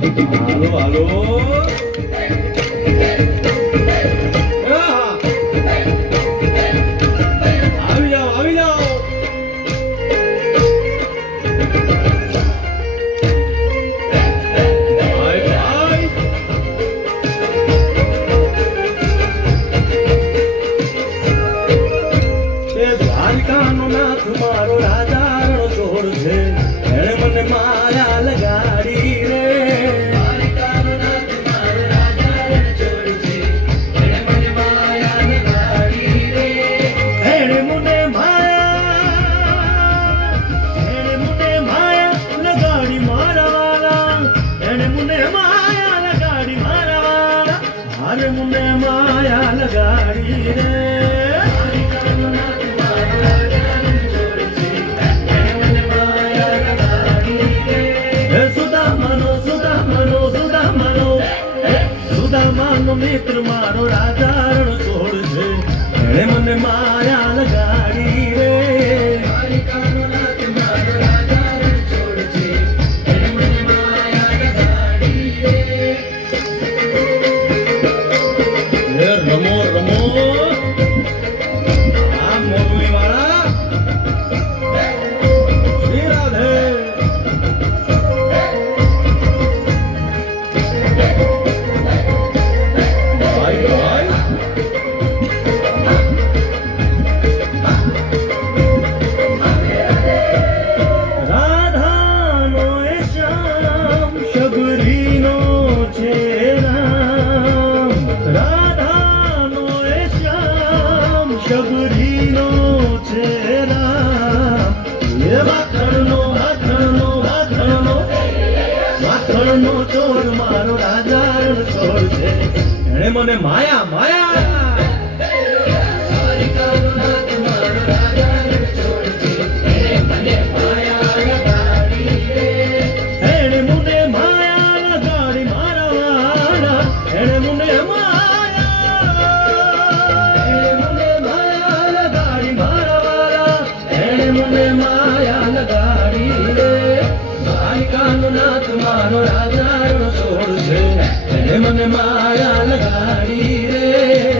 હાલો હાલો આવી જાઓ આવી જાઓ. દ્વારકાનો નાથ મારો રાજાનો ચોર છે, એણે મને માયા લગાડી રે. દ્વારકાનો નાથ મારો રાજાનો ચોર છે, એણે મને માયા લગાડી રે. એણે મને માયા લગાડી મારા વાલા, એણે મને માયા લગાડી મારા વાલા, હારે મને માયા લગાડી રે. સુદામાનો મિત્ર મારો રાજાનો ચોર છે, એણે મને માયા લગાડી રે. દ્વારિકાનો નાથ મારો રાજાનો ચોર છે, એણે મને માયા લગાડી રે. રમો રમો આ મોરલી વાળા શ્રી રાધે. શબરીનો છે રામ, એ માખણનો ચોર મારો રાજાનો ચોર છે, એણે મને માયા માયા. દ્વારિકાનો નાથ મારો રાજાનો ચોર છે, એણે મને માયા લગાડી રે. એણે મને માયા લગાડી મારા વાલા, એણે મને માયા લગાડી રે. દ્વારિકાનો નાથ મારો રાજાનો ચોર છે, એને મને માયા લગાડી રે.